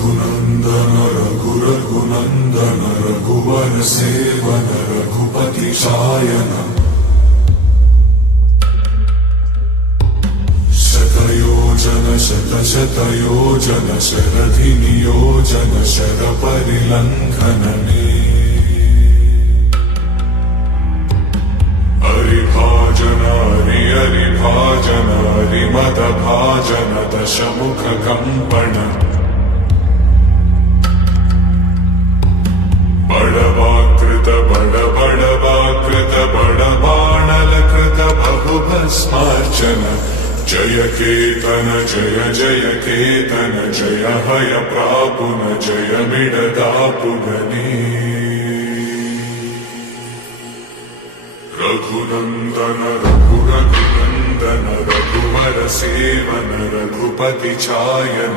रघुनन्दन रघुनन्दन रघुवर सेवन रघुपति शायन शतयोजन शतशतयोजन शरधि नियोजन शर परिलङ्घनने हरिभाजन हरिभाजन हरिमदभाजन दशमुख कम्पण बड़वाकृत बड़वाकृत बड़बाणलकृत बहुभस्मार्चन जय केतन जय जय केतन जय हय प्रापुन जय मिडदापुगने रघुनन्दन रघुनन्दन रघुवर सेवन रघुपति चायन।